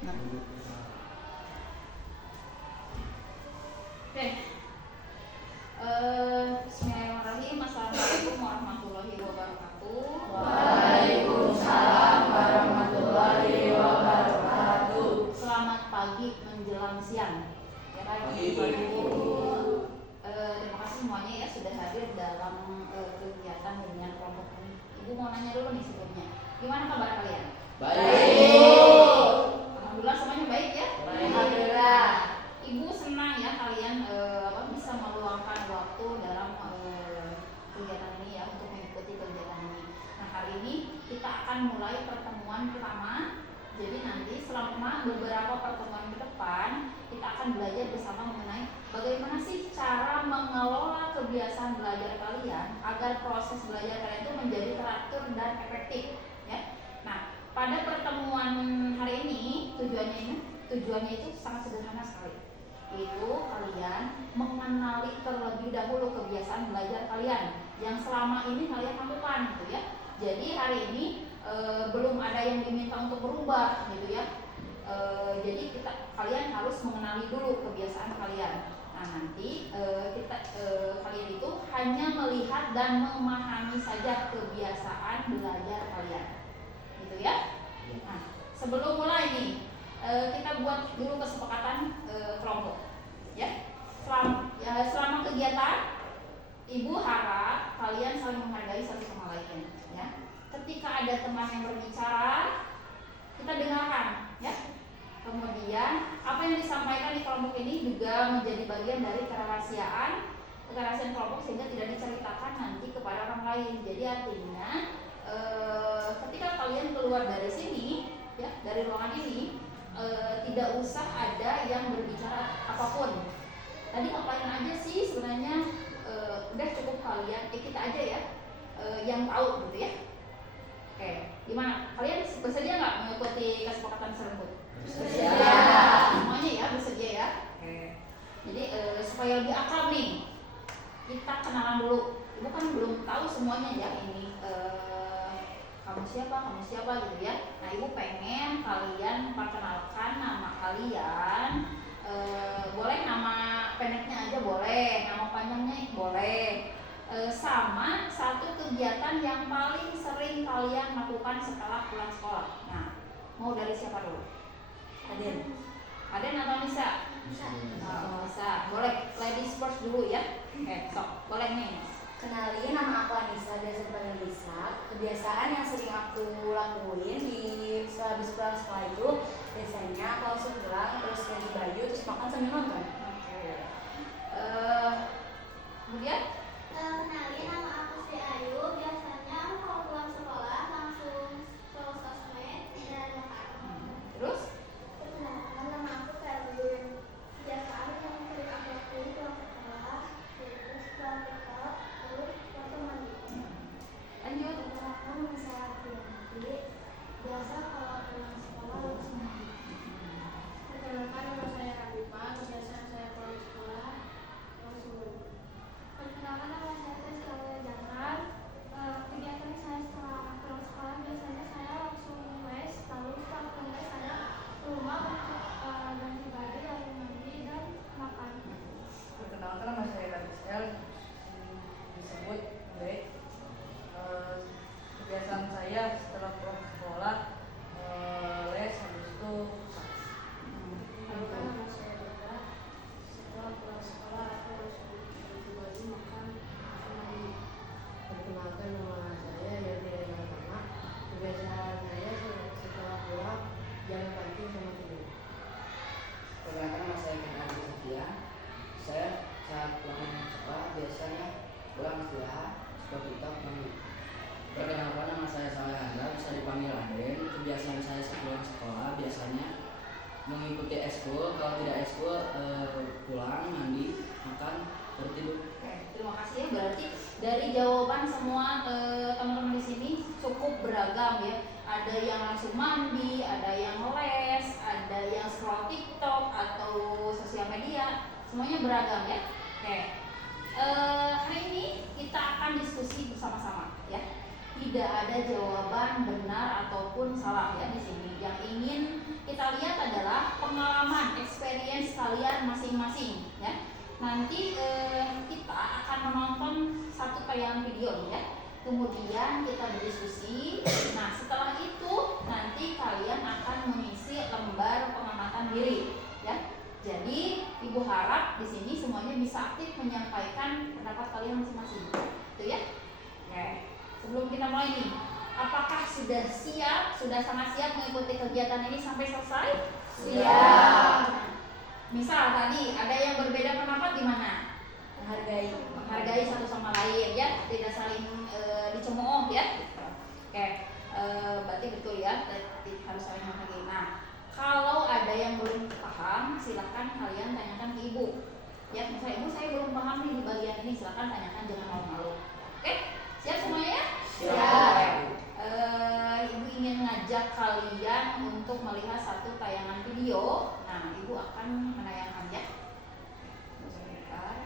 Nah. Oke. Bismillahirrahmanirrahim. Assalamualaikum warahmatullahi wabarakatuh. Waalaikumsalam warahmatullahi wabarakatuh. Selamat pagi menjelang siang. Ya Bapak Ibu. Terima kasih semuanya ya sudah hadir dalam kegiatan hunian kelompok ini. Ibu mau nanya dulu nih sebelumnya. Gimana kabar kalian? Baik. Alhamdulillah semuanya baik ya? Baik. Alhamdulillah. Ibu senang ya kalian bisa meluangkan waktu dalam kegiatan ini ya untuk mengikuti kegiatan ini. Nah hari ini kita akan mulai pertemuan pertama. Jadi nanti selama beberapa pertemuan ke depan kita akan belajar bersama mengenai bagaimana sih cara mengelola kebiasaan belajar kalian agar proses belajar kalian itu menjadi teratur dan efektif ya. Nah pada pertemuan hari ini tujuannya itu sangat sederhana sekali, yaitu kalian mengenali terlebih dahulu kebiasaan belajar kalian yang selama ini kalian lakukan gitu ya. Jadi hari ini belum ada yang diminta untuk berubah gitu ya. Jadi kalian harus mengenali dulu kebiasaan kalian. Nah nanti kalian itu hanya melihat dan memahami saja kebiasaan belajar kalian, gitu ya. Nah sebelum mulai nih kita buat dulu kesepakatan kelompok, ya. Selama kegiatan, Ibu harap kalian saling menghargai satu sama lain, ya. Ketika ada teman yang berbicara, kita dengarkan, ya. Kemudian apa yang disampaikan di kelompok ini juga menjadi bagian dari kerahasiaan kelompok sehingga tidak diceritakan nanti kepada orang lain. Jadi artinya ketika kalian keluar dari sini, ya, dari ruangan ini, tidak usah ada yang berbicara apapun. Tadi ngapain aja sih sebenarnya? Udah cukup kalian, kita aja ya yang tahu gitu ya. Oke, gimana? Kalian bersedia nggak mengikuti kesepakatan tersebut? Bersedia. Semuanya ya bersedia ya. Oke. Jadi supaya lebih akrab nih, kita kenalan dulu. Ibu kan belum tahu semuanya ya ini. Kamu siapa gitu ya. Nah ibu pengen kalian perkenalkan nama kalian. Boleh nama pendeknya aja boleh, nama panjangnya boleh. Sama satu kegiatan yang paling sering kalian lakukan setelah pulang sekolah. Nah mau dari siapa dulu? Aden atau Nisa? Nisa. Boleh ladies first dulu ya. Sok boleh nih. Kenalin, nama aku Anissa, biasa dipanggil Lisa. Kebiasaan yang sering aku lakuin habis pulang sekolah itu biasanya kalau pulang terus ganti baju terus makan sambil nonton. Kemudian kenalin, nama aku Sri Ayu. Biasanya kalau pulang sekolah langsung ke sosmed dan makan. Terus? Perkenalkan, nama aku Ferlin. Kebiasaan yang sering aku lakuin pulang sekolah yaitu setelah bekal terus langsung mandi. Lanjut. Perkenalkan, nama saya Ardianti. Biasa kalau pulang sekolah langsung mandi. Perkenalkan, nama saya Rabifah. Kebiasaan saya pulang sekolah langsung mandi. Perkenalkan, nama saya Rizka Jangan. Kegiatan saya setelah pulang sekolah biasanya saya langsung les, lalu setelah les saya ke rumah untuk ganti baju, lalu mandi dan makan. Perkenalkan, nama saya Radisel, disebut baik. Kebiasaan saya setelah pulang sekolah les, habis itu Perkenalkan, nama saya Dita. Setelah pulang sekolah aku langsung ganti baju, makan, langsung mandi. Perkenalkan, nama saya Yanti Pertama. Kebiasaan saya setelah pulang jalan kaki sama tidur. Perkenalkan, nama saya Kenal Setia. Saya saat pulang sekolah biasanya pulang istirahat, suka kitab, mandi. Perkenalkan, nama saya Saleh Handra, bisa dipanggil Aden. Kebiasaan saya sepulang sekolah biasanya mengikuti eskul, kalau tidak eskul pulang, mandi, makan, baru tidur. Oke, terima kasih ya. Berarti dari jawaban semua teman-teman di sini cukup beragam ya. Ada yang langsung mandi, ada yang les, ada yang scroll TikTok atau sosial media. Semuanya beragam ya. Oke. Hari ini kita akan diskusi bersama-sama ya. Tidak ada jawaban benar ataupun salah ya di sini. Yang ingin kita lihat adalah masing-masing ya. Nanti kita akan menonton satu tayangan video ya. Kemudian kita berdiskusi. Nah, setelah itu nanti kalian akan mengisi lembar pengamatan diri ya. Jadi Ibu harap di sini semuanya bisa aktif menyampaikan pendapat kalian masing-masing. Itu ya. Oke. Sebelum kita mulai nih, apakah sudah siap, sudah sangat siap mengikuti kegiatan ini sampai selesai? Siap. Misal tadi ada yang berbeda pendapat di mana? Menghargai satu sama lain ya, tidak saling dicemooh ya. Oke, berarti betul ya, harus saling menghargai. Nah, kalau ada yang belum paham, silakan kalian tanyakan ke ibu. Ya, misalnya ibu saya belum paham nih di bagian ini, silakan tanyakan, jangan malu-malu. Oke, siap semuanya ya? Siap. Ibu ingin ngajak kalian untuk melihat satu tayangan video. Nah, ibu akan menayangkannya. Sebentar.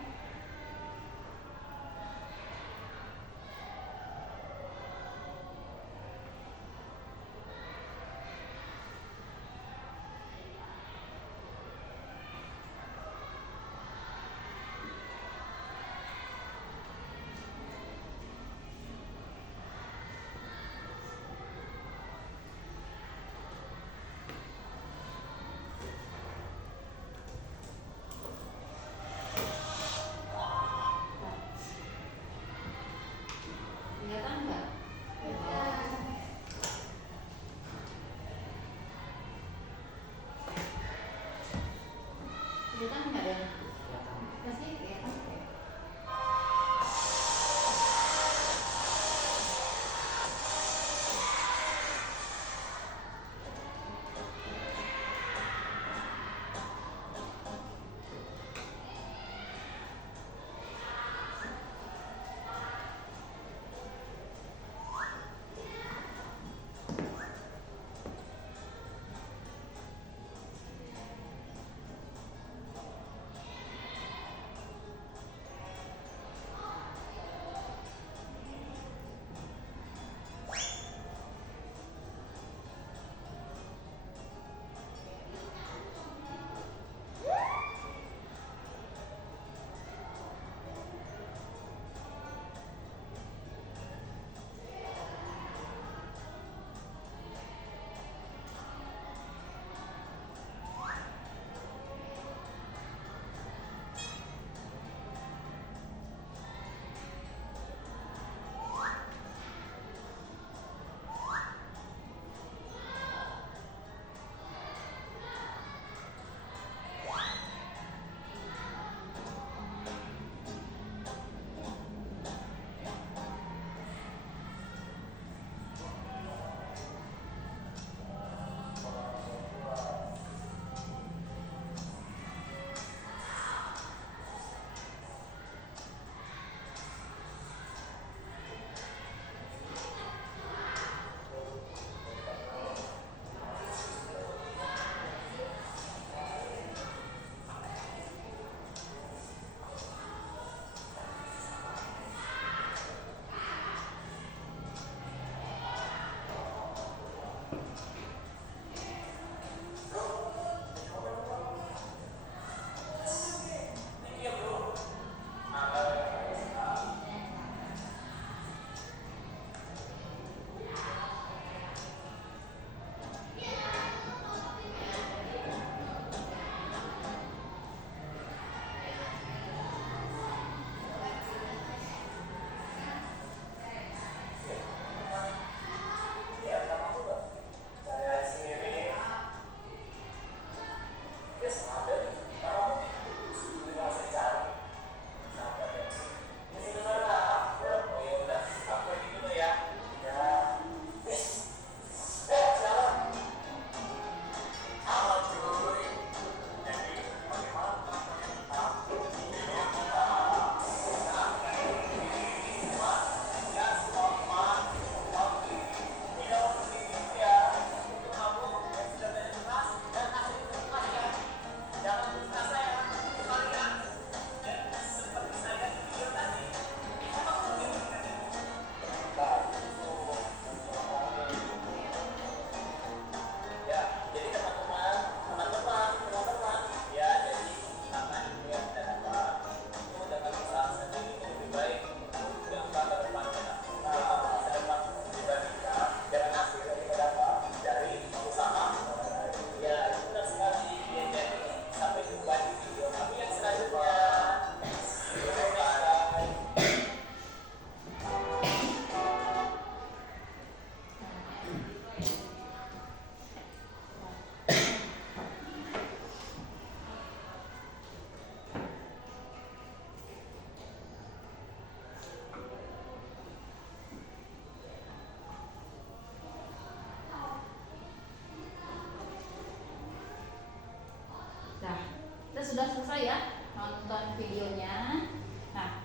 sudah selesai ya nonton videonya. Nah,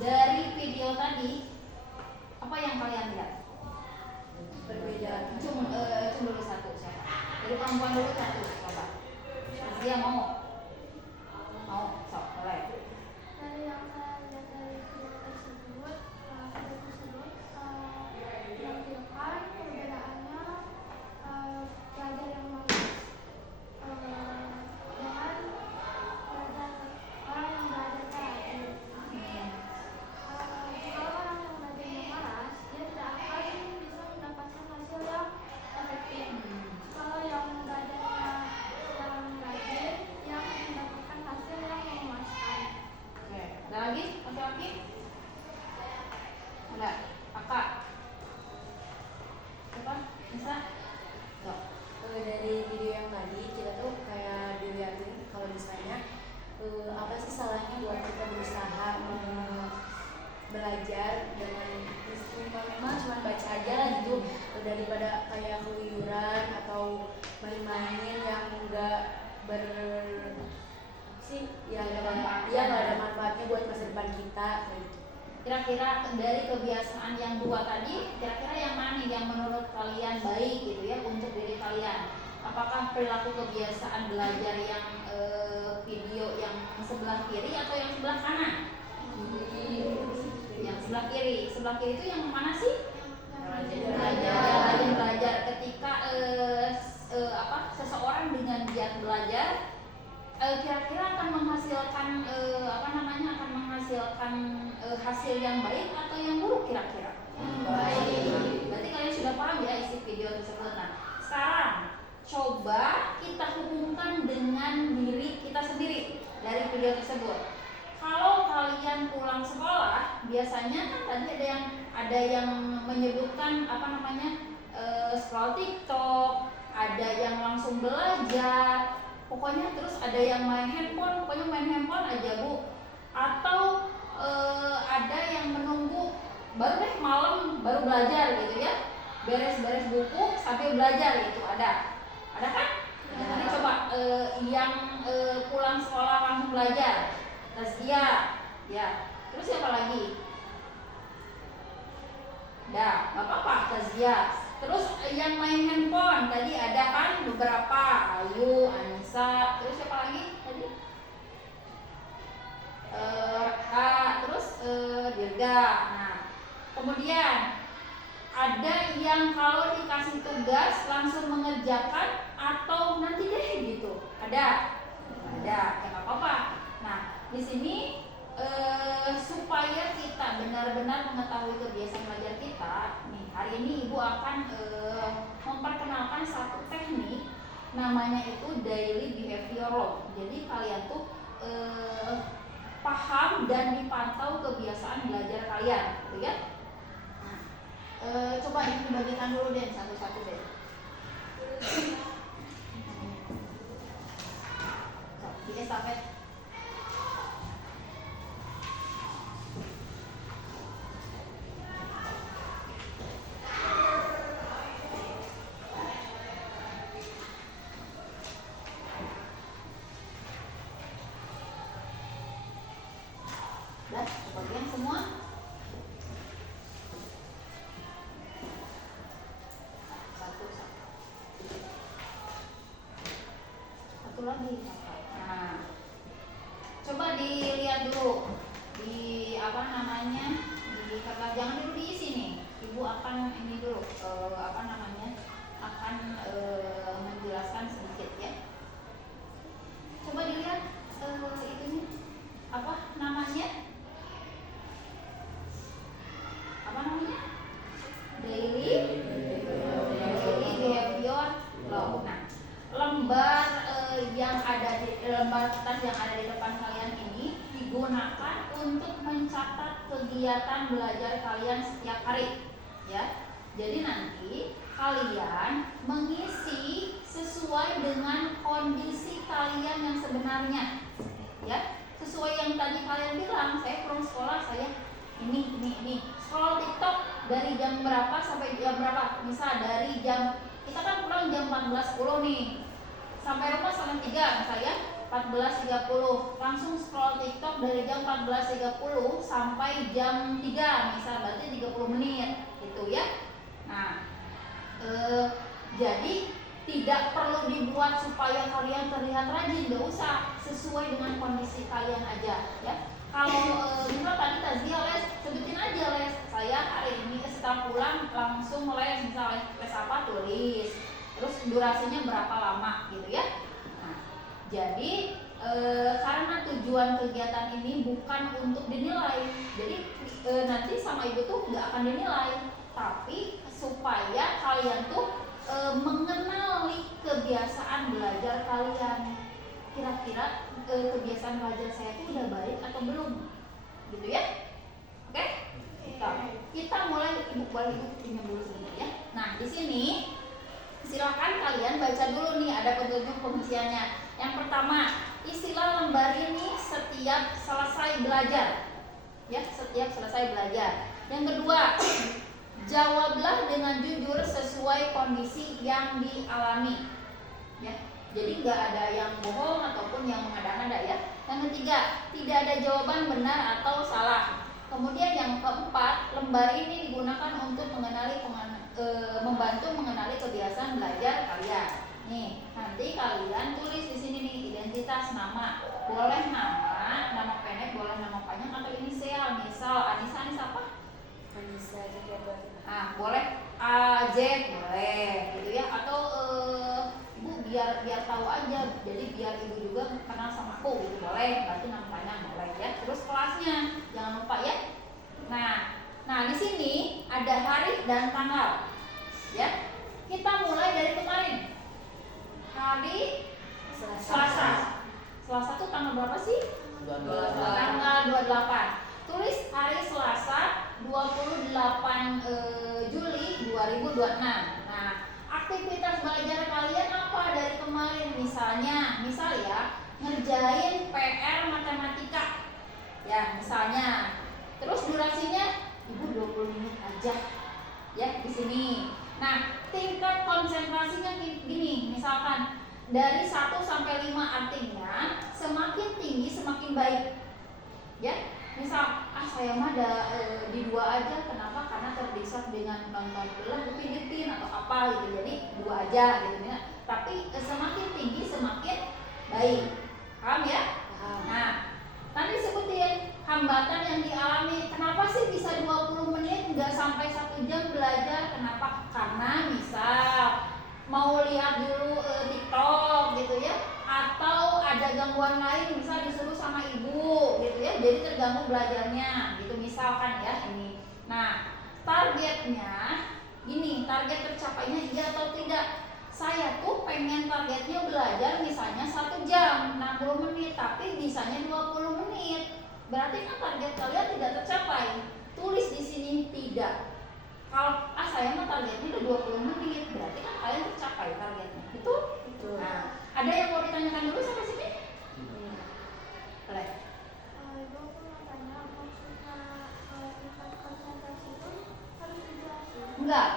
dari video tadi apa yang kalian lihat? Perbedaan. Cuma dulu satu siapa? Dari perempuan dulu satu coba. Dia mau sok boleh. Dari yang saya lihat dari video tersebut, yang di depan perbedaannya belajar yang bagus dengan belajar orang yang belajar terakhir. Kalau orang yang belajar yang malas, dia tidak akan bisa mendapatkan hasil yang efektif. Kalau yang belajarnya yang rajin, yang mendapatkan hasil yang memuaskan. Oke, ada lagi? Laki-laki? Ada? Kakak? Siapa? Nisa? Sok. Dari video yang tadi kita tuh kayak dilihatin kalau misalnya apa sih salahnya buat kita berusaha belajar dengan memang cuma baca aja lah gitu, daripada kayak keluyuran atau main-main yang enggak nggak ada manfaatnya buat masa depan kita kayak gitu. Kira-kira dari kebiasaan yang dua tadi, kira-kira yang mana yang menurut kalian baik gitu ya untuk diri kalian? Apakah perilaku kebiasaan belajar yang video yang sebelah kiri atau yang sebelah kanan? Yang sebelah kiri. Sebelah kiri itu yang mana sih? Rajin belajar. Ketika seseorang dengan giat belajar kira-kira akan menghasilkan akan menghasilkan hasil yang baik atau yang buruk kira-kira? Baik. Berarti kalian sudah paham ya isi video tersebut. Nah, sekarang coba kita hubungkan dengan diri kita sendiri dari video tersebut. Kalau kalian pulang sekolah, biasanya kan tadi ada yang menyebutkan scroll TikTok, ada yang langsung belajar, pokoknya terus ada yang main handphone, pokoknya main handphone aja Bu. Atau ada yang menunggu baru deh malam baru belajar gitu ya, beres-beres buku sambil belajar gitu, ada kan? Nanti coba yang pulang sekolah langsung belajar, Tazkia, ya. Terus siapa lagi? Nggak apa-apa, Tazkia. Terus yang main handphone tadi ada kan beberapa, Ayu, Anissa, terus siapa lagi tadi? Raka, terus Dirga. Nah, kemudian ada yang kalau dikasih tugas langsung mengerjakan atau nanti deh gitu. Ada, ya nggak apa-apa. Nah, di sini supaya kita benar-benar mengetahui kebiasaan belajar kita, nih hari ini Ibu akan memperkenalkan satu teknik, namanya itu daily behavior log. Jadi kalian tuh paham dan dipantau kebiasaan belajar kalian, gitu ya. Nah, coba ini dibagikan dulu deh satu-satu deh. Di estafet. Bagian semua. Satu lagi. Nah, coba dilihat dulu di di kertas, jangan dulu diisi nih. Ibu akan ini dulu akan menjelaskan sedikit ya. Coba dilihat itunya apa namanya? Daily behavior log. Nah, lembar kertas yang ada di depan kalian ini digunakan untuk mencatat kegiatan belajar kalian setiap hari, ya. Jadi nanti kalian mengisi sesuai dengan kondisi kalian yang sebenarnya, ya. Sesuai yang tadi kalian bilang, saya pulang sekolah saya ini scroll TikTok dari jam berapa sampai jam berapa? Misal dari kita kan pulang jam 14.10 nih, sampai rumah setengah 3 misalnya, 14.30. Langsung scroll TikTok dari jam 14.30 sampai jam 3 misal, berarti 30 menit gitu ya. Nah, jadi tidak perlu dibuat supaya kalian terlihat rajin, gak usah, sesuai dengan kondisi kalian aja ya. Kalau misal tadi Tazia les, sebutin aja les, saya hari ini setelah pulang langsung les, misal les apa, tulis, terus durasinya berapa lama gitu ya. Nah, jadi karena tujuan kegiatan ini bukan untuk dinilai, jadi nanti sama ibu tuh nggak akan dinilai, tapi supaya kalian tuh mengenali kebiasaan belajar kalian. Kira-kira kebiasaan belajar saya itu udah baik atau belum, gitu ya? Oke? Kita mulai, ibu boleh ibu pinjam dulu sebentar ya. Nah, di sini silakan kalian baca dulu nih, ada petunjuk pengisiannya. Yang pertama, istilah lembar ini setiap selesai belajar, ya, setiap selesai belajar. Yang kedua, jawablah dengan jujur sesuai kondisi yang dialami, ya. Jadi nggak ada yang bohong ataupun yang mengada-ngada ya. Yang ketiga, tidak ada jawaban benar atau salah. Kemudian yang keempat, lembar ini digunakan untuk membantu mengenali kebiasaan belajar kalian. Nih, nanti kalian tulis di sini nih identitas nama. Boleh nama pendek, boleh nama panjang atau inisial. Misal Anissa apa? Anissa Jagatwati. Boleh AZ boleh gitu ya, atau ibu biar tahu aja, jadi biar ibu juga kenal sama aku gitu boleh, berarti nama panjang boleh ya. Terus kelasnya jangan lupa ya. Nah di sini ada hari dan tanggal ya. Kita mulai dari kemarin, hari Selasa tuh tanggal berapa sih? 28. Tanggal 28. Tulis hari Selasa 28 Juli 2026. Nah, aktivitas belajar kalian apa dari kemarin? Misal ya, ngerjain PR matematika. Ya, misalnya. Terus durasinya ibu 20 menit aja. Ya, di sini. Nah, tingkat konsentrasinya gini, misalkan dari 1 sampai 5 artinya semakin tinggi semakin baik. Ya. Misal, saya mah ada di 2 aja, kenapa? Karena terdesak dengan nonton film, Upin atau apa gitu, jadi 2 aja gitu ya. Tapi semakin tinggi semakin baik, paham ya? Nah, nanti sebutin hambatan yang dialami. Kenapa sih bisa 20 menit nggak sampai 1 jam belajar? Kenapa? Karena misal mau lihat dulu TikTok gitu ya, atau ada gangguan lain, misal disuruh sama ibu gitu ya, jadi terganggu belajarnya gitu misalkan ya ini. Nah, targetnya gini, target tercapainya iya atau tidak. Saya tuh pengen targetnya belajar misalnya 1 jam 60 menit, tapi bisanya 20 menit. Berarti kan target kalian tidak tercapai. Tulis di sini tidak. Kalau saya mah targetnya udah 20 menit, berarti kan kalian tercapai targetnya. Betul? Betul. Nah, ada yang mau ditanyakan dulu sampai sini? Boleh. Ibu, aku mau tanya, maksudnya tingkat konsentrasi itu harus dijelasin? Enggak,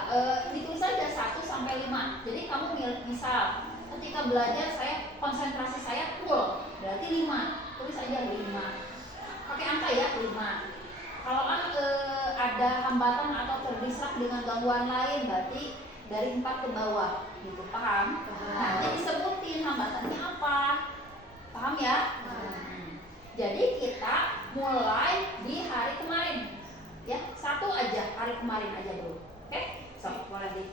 ditulis aja 1 sampai 5. Jadi kamu misal ketika belajar saya konsentrasi saya full, berarti 5. Tulis aja 5. Pakai angka ya, 5. Kalau ada hambatan atau terdesak dengan gangguan lain, berarti dari 4 ke bawah gitu, paham? Nah, jadi disebutin hambatannya apa, paham ya? Jadi kita mulai di hari kemarin ya, 1 aja, hari kemarin aja dulu. Oke? So, boleh di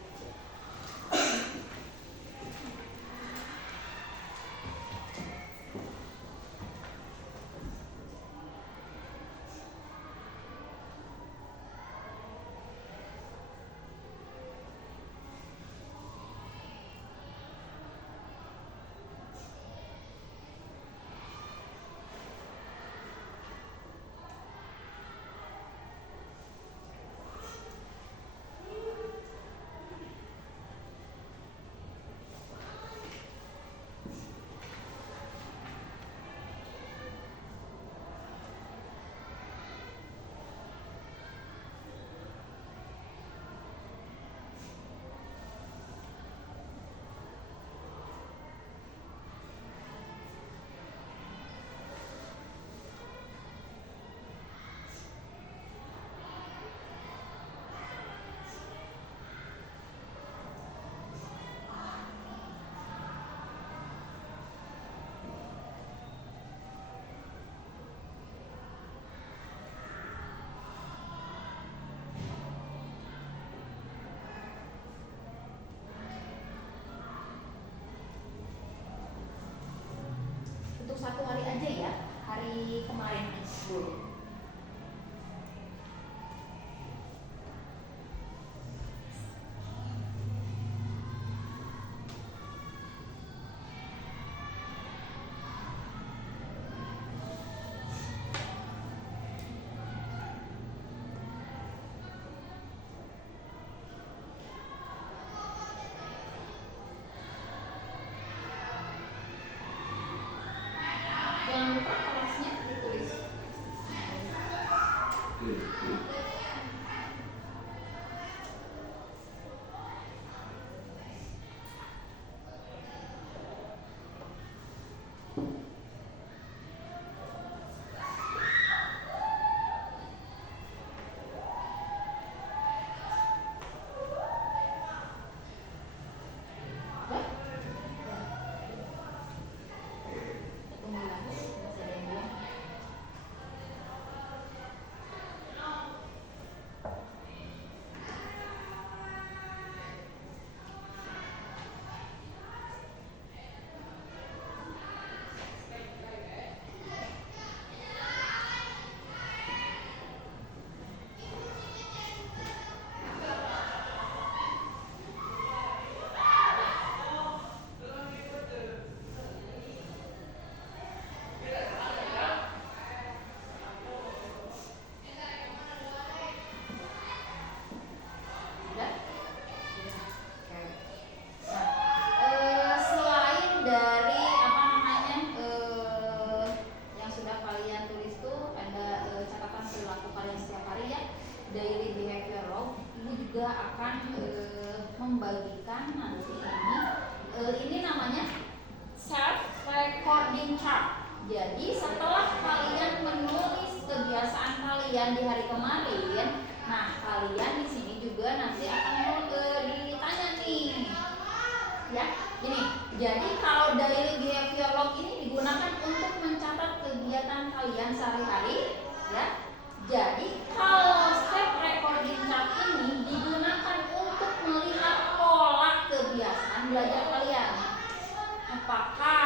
satu hari aja ya, hari kemarin dulu. Jangan lupa kelasnya ditulis. Ya? Tunggu lagi, masih ada yang belum. Sudah? Selain dari apa namanya yang sudah kalian tulis tuh ada catatan perilaku kalian setiap hari ya, daily behavior log. Ibu juga akan membagikan nanti ini namanya self recording chart. Jadi setelah kalian menulis kebiasaan kalian di hari kemarin, nah kalian di sini juga nanti akan ditanya nih, ya. Gini, jadi kalau daily behavior log ini digunakan untuk mencatat kegiatan kalian sehari-hari, ya. Jadi kalau step recording chart ini digunakan untuk melihat pola kebiasaan belajar kalian. Apakah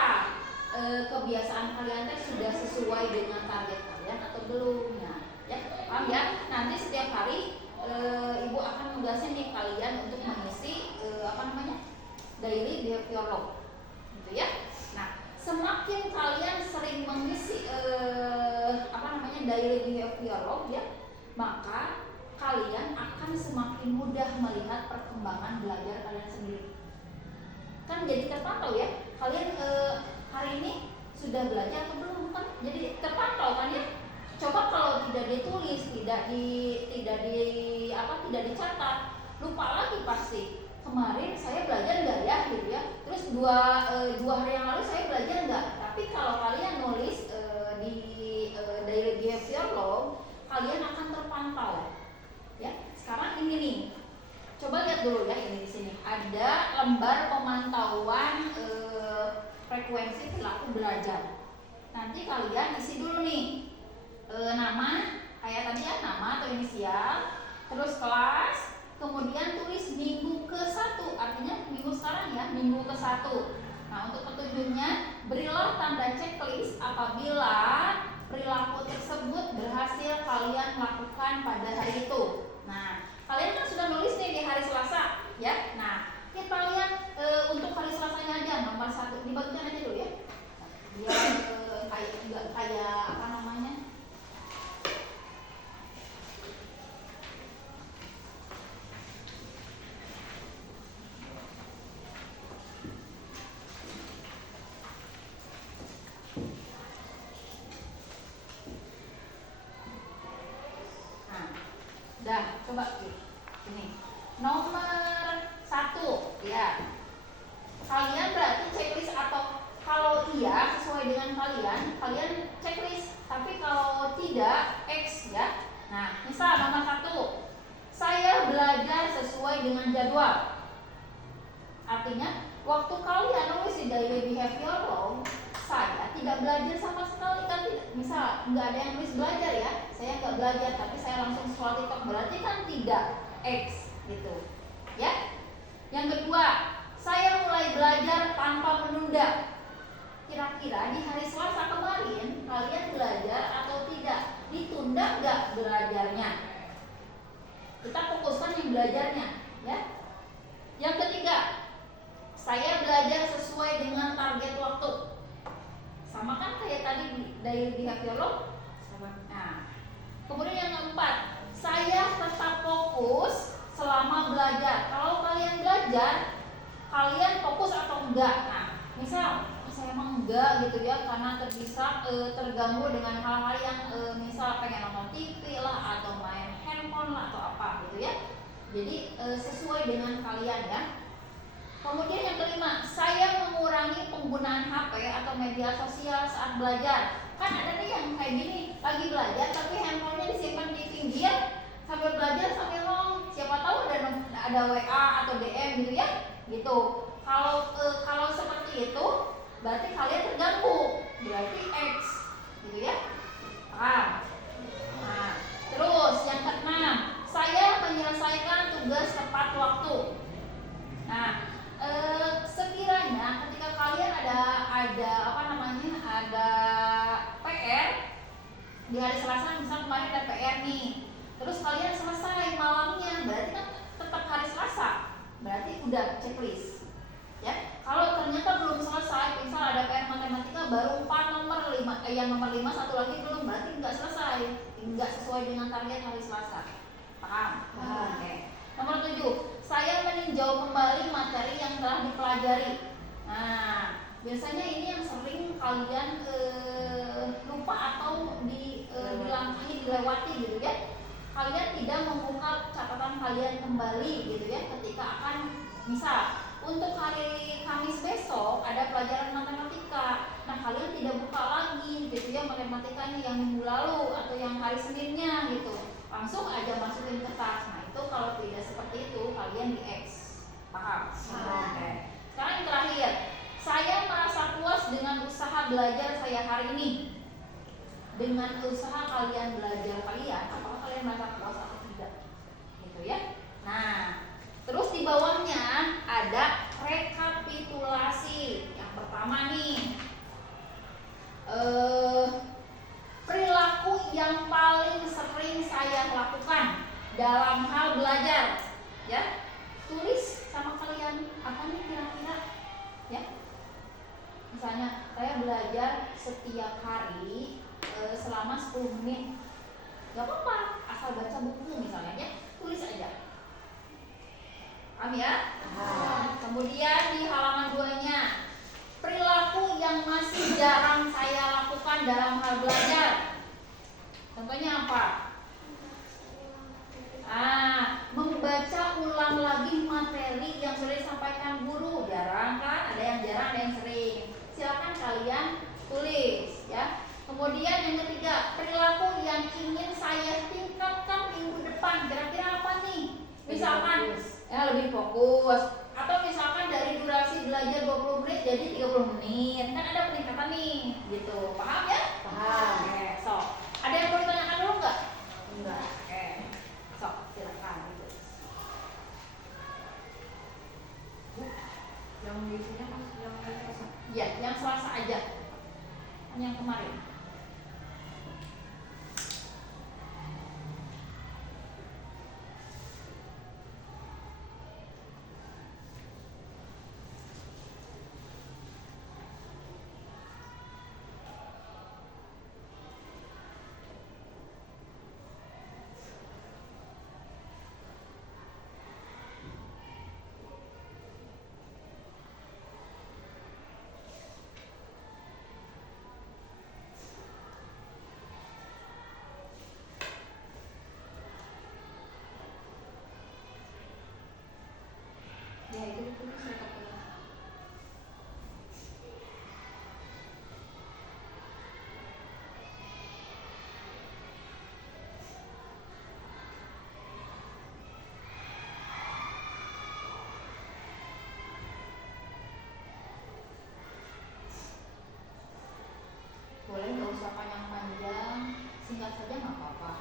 kebiasaan kalian sudah sesuai dengan target kalian atau belum? Nah, ya, paham ya? Nanti setiap hari ibu akan mengajarin nih kalian untuk mengisi apa namanya daily behavior log, gitu ya. Nah, semakin kalian sering mengisi apa namanya daily behavior log ya, maka kalian akan semakin mudah melihat perkembangan belajar kalian sendiri. Kan jadi terpantau ya, kalian hari ini sudah belajar atau belum, kan jadi terpantau kan ya. Coba kalau tidak ditulis, tidak dicatat, lupa lagi pasti. Kemarin saya belajar nggak ya, gitu ya. Terus dua hari yang lalu saya belajar nggak. Tapi kalau kalian nulis di daily behavior log, kalian akan terpantau. Ya, sekarang ini nih. Coba lihat dulu ya, ini di sini ada lembar pemantauan frekuensi perilaku belajar. Nanti kalian isi dulu nih nama, kayak tadi ya, nama atau inisial, terus kelas, kemudian tulis minggu ke-1, artinya minggu sekarang ya, minggu ke-1. Nah, untuk petunjuknya, berilah tanda checklist apabila perilaku tersebut berhasil kalian lakukan pada hari itu. Nah, kalian kan sudah nulis nih di hari Selasa, ya. Nah, kita lihat untuk hari Selasanya aja, nomor 1 dibagikan aja dulu ya. Biar kayak apa namanya? Dah, coba ini nomor 1 ya. Kalian berarti checklist, atau kalau iya sesuai dengan kalian checklist. Tapi kalau tidak, X ya. Nah, misal nomor 1, saya belajar sesuai dengan jadwal. Artinya waktu kalian nulis di daily behavior log, saya tidak belajar sama sekali, kan tidak. Misal nggak ada yang nulis belajar ya, saya nggak belajar tapi saya langsung scroll TikTok, berarti kan tidak, X gitu ya. Yang kedua, saya mulai belajar tanpa menunda. Kira-kira di hari Selasa belajarnya. Kita fokuskan yang belajarnya, ya. Yang ketiga, saya belajar sesuai dengan target waktu. Sama kan kayak tadi dari behavior. Nah, kemudian yang keempat, saya tetap fokus selama belajar. Kalau kalian belajar, kalian fokus atau enggak? Nah, misal saya emang enggak gitu ya, karena terganggu dengan hal-hal yang misal pengen nonton TV lah, atau main handphone lah, atau apa gitu ya. Jadi sesuai dengan kalian ya. Kemudian yang kelima, saya mengurangi penggunaan HP atau media sosial saat belajar. Kan ada nih yang kayak gini, lagi belajar tapi handphonenya disimpan di pinggir sambil belajar sambil siapa tahu ada WA atau DM gitu ya. Gitu. Kalau seperti itu berarti kalian terganggu, berarti X gitu ya. Paham? Nah, terus yang keenam, saya menyelesaikan tugas tepat waktu. Nah, sekiranya ketika kalian ada PR di hari Selasa, misal kemarin ada PR nih, terus kalian selesai malamnya, berarti kan tetap hari Selasa, berarti udah checklist ya. Kalau ternyata belum selesai, misal ada PR matematika baru 4 nomor 5, yang nomor 5 satu lagi belum, berarti nggak selesai, nggak sesuai dengan target hari Selasa. Paham? Oke. Nomor 7, saya meninjau kembali materi yang telah dipelajari. Nah, biasanya ini yang sering kalian lupa atau dilewati gitu ya. Kalian tidak membuka catatan kalian kembali gitu ya, ketika akan misal untuk hari Kamis besok ada pelajaran matematika. Nah, kalian tidak buka lagi gitu ya matematikanya yang minggu lalu atau yang hari Seninnya gitu. Langsung aja masukin ke tas. Nah, itu kalau tidak seperti itu kalian di X. Paham? Oke. Sekarang yang terakhir, saya merasa puas dengan usaha belajar saya hari ini. Dengan usaha kalian belajar kalian, apakah kalian merasa puas atau tidak? Gitu ya. Nah, terus di bawahnya ada rekapitulasi. Yang pertama nih, perilaku yang paling sering saya lakukan dalam hal belajar, ya. Tulis sama kalian apa nih kira-kira, ya. Misalnya saya belajar setiap hari selama 10 menit, gak apa-apa, asal baca buku misalnya ya, tulis aja. Paham ya? Kemudian di halaman 2-nya, perilaku yang masih jarang saya lakukan dalam hal belajar. Contohnya apa? Membaca ulang lagi materi yang sudah disampaikan guru. Jarang kan? Ada yang jarang, ada yang sering. Silakan kalian tulis ya. Kemudian yang ketiga, perilaku yang ingin saya tingkatkan minggu depan. Kira-kira apa nih? Misalkan lebih fokus, atau misalkan dari durasi belajar 20 menit jadi 30 menit. Kan ada peningkatan nih, gitu. Paham ya? Paham. Oke, sok. Ada yang mau ditanyakan dulu nggak? Enggak. Oke, sok, silakan. Yang biasanya mas yang Selasa. Ya, yang Selasa aja. Yang kemarin. Ya, itu saya pakai. Boleh nggak usah panjang-panjang, singkat saja nggak apa-apa.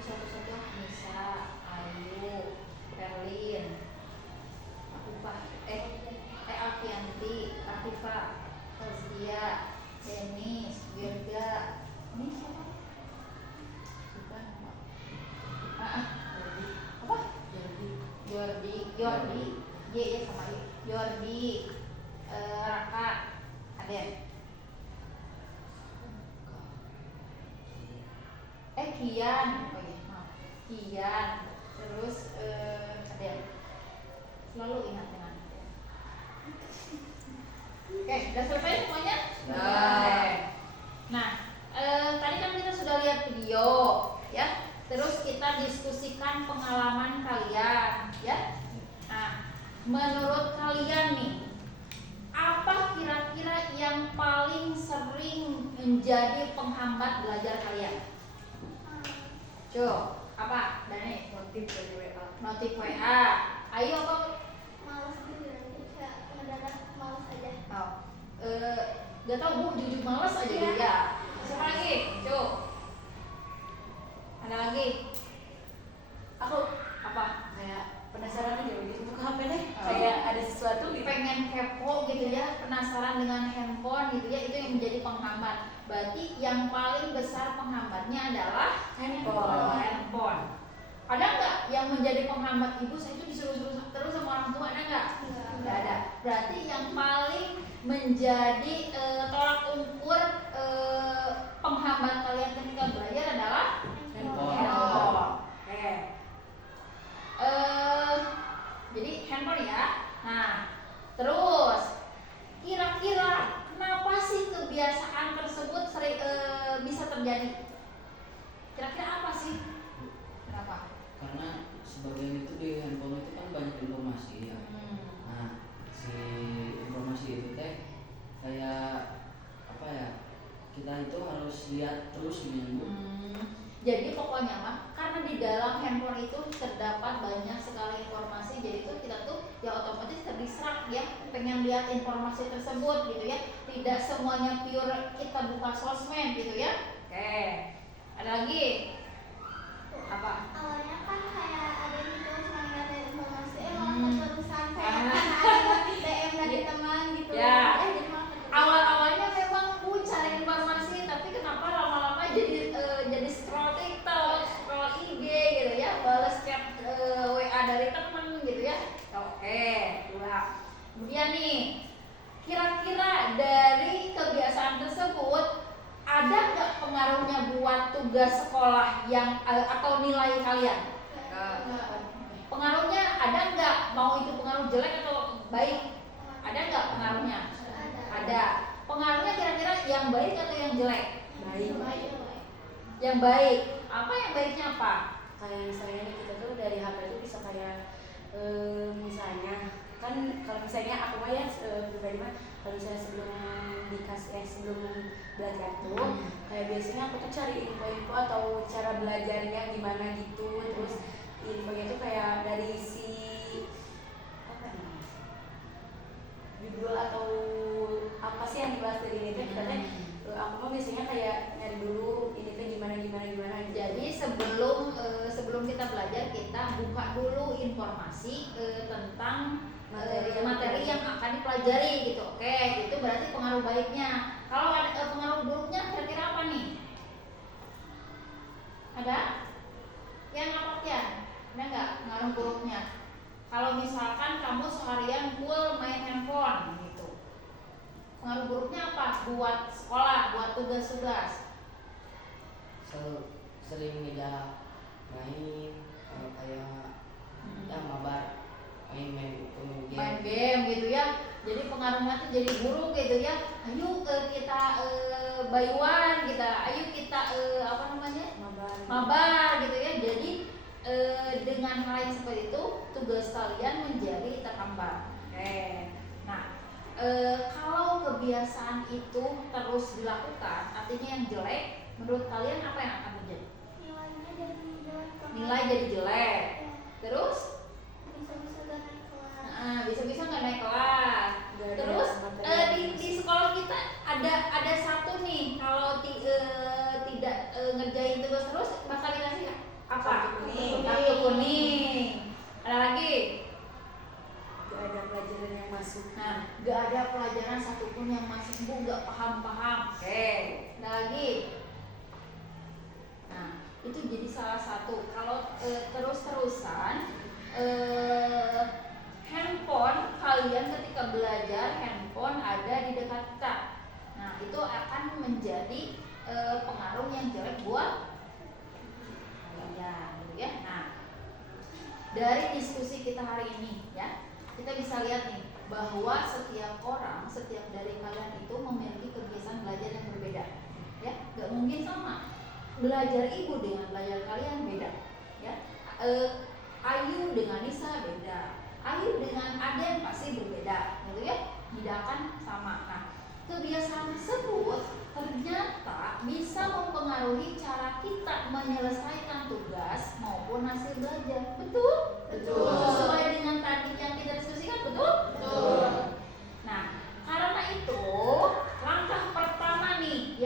Jadi satu-satu Nisa, Ayu, Perlin, Alfianti, Rafifa, Fazlia, Denis, Virga, ini siapa? Bukan, apa? Jordi, Y ya sama Y. Jordi, Raka, Aden. Kian, oh iya, maaf. Kian, terus Aden. Selalu ingat dengan Aden. Oke, sudah selesai semuanya? Sudah. Nah, tadi kan kita sudah lihat video, ya. Terus kita diskusikan pengalaman kalian, ya. Nah, menurut kalian nih, apa kira-kira yang paling sering menjadi penghambat belajar kalian? Coba, apa? Dani? Notif dari WA. Notif WA. Ayo apa? Malas gitu nanti kayak mendadak malas aja. Oh, gak tau bu, jujur males aja Iya. dia. Siapa lagi? Coba. Ada lagi? Aku Apa? kayak penasaran aja gitu buka HP deh. Oh. Kayak ada sesuatu gitu. Pengen kepo gitu ya, penasaran dengan handphone gitu ya, itu yang menjadi penghambat. Berarti yang paling besar penghambatnya adalah handphone. Ada nggak yang menjadi penghambat? Ibu saya itu disuruh-suruh terus sama orang tua, ada nggak? Nggak ada. Berarti yang paling menjadi tolak ukur penghambat kalian ketika belajar adalah handphone. Oke. Jadi handphone ya. Nah, terus kira-kira kenapa sih kebiasaan tersebut sering bisa terjadi? Kira-kira apa sih? Kenapa? Karena sebagian itu di handphone itu kan banyak informasi ya. Nah, si informasi itu teh kayak apa ya, kita itu harus lihat terus gitu. Jadi pokoknya mah karena di dalam handphone itu terdapat banyak sekali informasi, jadi itu kita tuh ya otomatis terdistract ya, pengen lihat informasi tersebut gitu ya. Tidak semuanya pure kita buka sosmed gitu ya. Oke. Ada lagi? Apa? Awalnya kan kayak ada gitu cuma ngeliatin informasi, malah Hmm. keterusan kayak karena ada DM dari teman gitu. Ya. Jadi malah keterusan. Awal-awalnya memang bu cari informasi, tapi kenapa lama-lama jadi scroll TikTok, scroll IG gitu ya, balas chat WA dari temen gitu ya. Oke, dua. Kemudian nih, kira-kira dari kebiasaan tersebut ada nggak pengaruhnya buat tugas sekolah yang atau nilai kalian? Pengaruhnya ada nggak? Mau itu pengaruh jelek atau baik? Ada nggak pengaruhnya? Ada. Pengaruhnya kira-kira yang baik atau yang jelek? Baik. Yang baik. Apa yang baiknya apa? Kayak misalnya nih, kita tuh dari HP itu bisa kayak misalnya kan kalau misalnya aku mah ya pribadi mah kalau misalnya sebelum belajar tuh kayak biasanya aku tuh cari info-info atau cara belajarnya gimana gitu, terus infonya tuh kayak dari si apa namanya, judul atau apa sih yang dibahas dari ini tuh katanya aku mah biasanya kayak nyari dulu ini tuh gimana gitu. Jadi sebelum kita belajar, kita buka dulu informasi tentang materi yang akan dipelajari gitu. Oke, itu berarti pengaruh baiknya. Kalau ada pengaruh buruknya kira-kira apa nih? Ada? Yang apa ya? Ada nggak pengaruh buruknya? Kalau misalkan kamu seharian full main handphone gitu, pengaruh buruknya apa? Buat sekolah, buat tugas-tugas. Sering aja main kayak ya mabar main game gitu ya, jadi pengaruhnya tuh jadi buruk gitu ya. Ayo kita bayuan kita apa namanya mabar gitu ya. Jadi dengan hal yang seperti itu tugas kalian menjadi terhambat. Oke. Nah, kalau kebiasaan itu terus dilakukan, artinya yang jelek, menurut kalian apa yang akan terjadi? Nilainya jadi jelek. Nilai jadi jelek. Ya, Terus bisa-bisa gak naik kelas. bisa-bisa nggak naik kelas. Terus di sekolah kita ada satu nih, kalau tidak ngerjain tugas terus bakal dikasih apa Bu nggak paham-paham. Oke, ada lagi. Nah, itu jadi salah satu. Kalau terus-terusan handphone kalian ketika belajar, handphone ada di dekat kita. Nah, itu akan menjadi pengaruh yang jelek buat kalian, gitu ya. Nah, dari diskusi kita hari ini, ya, kita bisa lihat nih bahwa setiap orang, setiap dari kalian itu memiliki kebiasaan belajar yang berbeda, ya, nggak mungkin sama. Belajar ibu dengan belajar kalian beda, ya. Ayu dengan Nisa beda, Ayu dengan Aden pasti berbeda, gitu ya, tidak akan sama. Nah, kebiasaan tersebut ternyata bisa mempengaruhi cara kita menyelesaikan tugas maupun hasil belajar. Betul? Betul. Sesuai dengan tadi yang kita diskusikan, betul? Betul. Nah, karena itu langkah pertama nih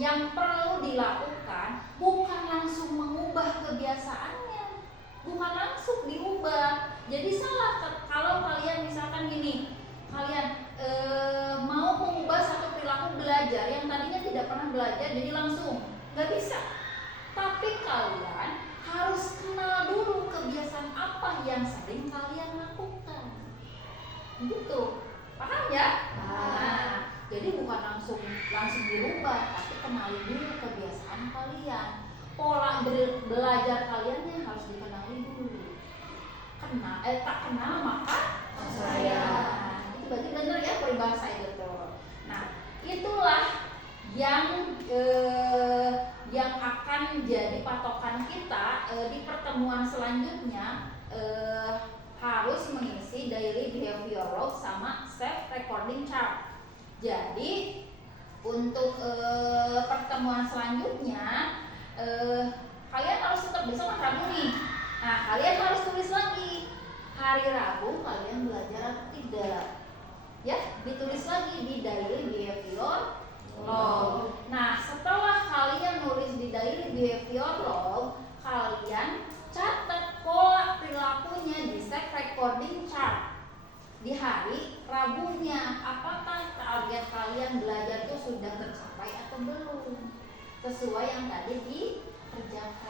yang perlu dilakukan bukan langsung mengubah kebiasaannya, bukan langsung diubah. Jadi salah kalau kalian misalkan gini, kalian mau mengubah satu perilaku belajar yang tadinya tidak pernah belajar jadi langsung, nggak bisa. Tapi kalian harus kenal dulu kebiasaan apa yang sering kalian lakukan, gitu. Paham ya? Nah, jadi bukan langsung dirubah, tapi kenali dulu kebiasaan kalian, pola belajar kalian harus dikenali dulu. Tak kenal maka sayang. Itu berarti benar ya peribahasa itu tuh. Nah, itulah yang akan jadi patokan kita di pertemuan selanjutnya, harus mengisi daily behavior log sama self recording chart. Jadi untuk pertemuan selanjutnya kalian harus tetap besok kan Rabu nih. Nah, kalian harus tulis lagi hari Rabu kalian belajar atau tidak, ya, ditulis lagi di daily behavior log. Nah, setelah kalian nulis di daily behavior log, kalian catat pola perilakunya di self recording chart. Di hari Rabunya, apakah target kalian belajar itu sudah tercapai atau belum sesuai yang tadi dikerjakan.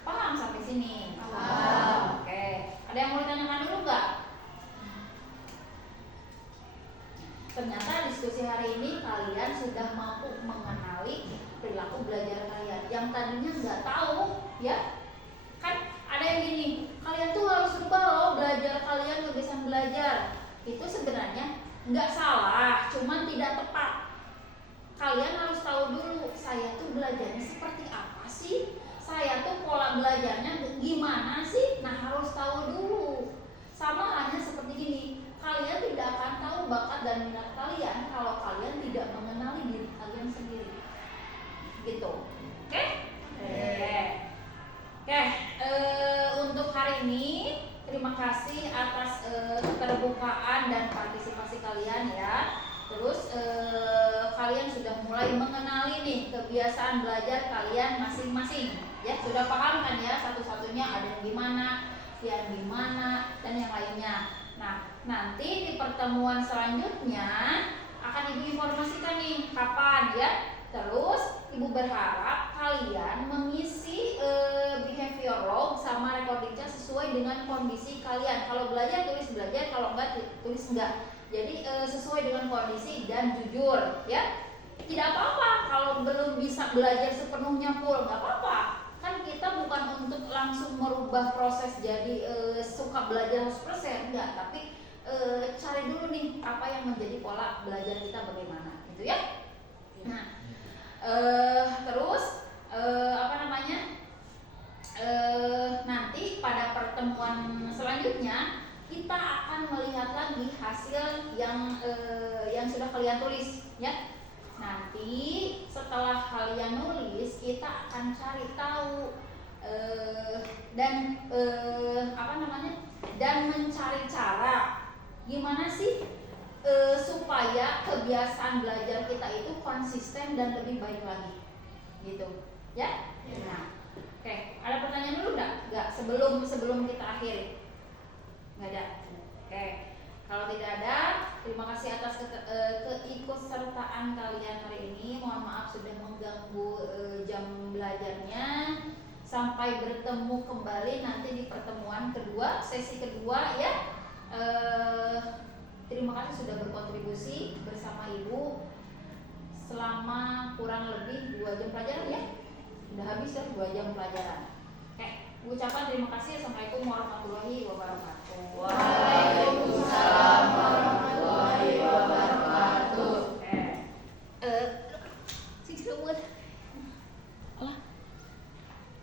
Paham sampai sini? Paham. Oke, ada yang mau ditanyakan dulu nggak? Ternyata diskusi hari ini kalian sudah mampu mengenali perilaku belajar kalian yang tadinya nggak tahu, ya. Kan ada yang gini, kalian tuh harus rubah loh belajar kalian, kebiasaan belajar. Itu sebenarnya nggak salah, cuman tidak tepat. Kalian harus tahu dulu, saya tuh belajarnya seperti apa sih? Saya tuh pola belajarnya gimana sih? Nah, harus tahu dulu. Sama halnya seperti gini, kalian tidak akan tahu bakat dan minat kalian kalau kalian tidak mengenali diri kalian sendiri. Gitu. Oke? Oke, untuk hari ini terima kasih atas keterbukaan dan partisipasi kalian ya. Terus kalian sudah mulai mengenali nih kebiasaan belajar kalian masing-masing. Ya, sudah paham kan ya satu-satunya ada yang gimana, dan yang lainnya. Nah, nanti di pertemuan selanjutnya akan Ibu informasikan nih kapan ya. Terus Ibu berharap kalian mengisi behavior log sama recording chart sesuai dengan kondisi kalian. Kalau belajar tulis belajar, kalau enggak tulis enggak. Jadi sesuai dengan kondisi dan jujur ya. Tidak apa-apa kalau belum bisa belajar sepenuhnya full, enggak apa-apa. Kan kita bukan untuk langsung merubah proses jadi suka belajar 100%, enggak, tapi cari dulu nih apa yang menjadi pola belajar kita bagaimana, gitu ya. Nah, terus nanti pada pertemuan selanjutnya kita akan melihat lagi hasil yang sudah kalian tulis ya. Nanti setelah kalian nulis kita akan cari tahu dan mencari cara gimana sih supaya kebiasaan belajar kita itu konsisten dan lebih baik lagi, gitu ya. Nah, oke, ada pertanyaan dulu nggak sebelum kita akhiri? Nggak ada. Oke, kalau tidak ada, terima kasih atas Sampai bertemu kembali nanti di pertemuan kedua, sesi kedua ya. Terima kasih sudah berkontribusi bersama Ibu selama kurang lebih 2 jam pelajaran ya. Udah habis ya 2 jam pelajaran. Oke, ucapan terima kasih. Assalamualaikum warahmatullahi wabarakatuh.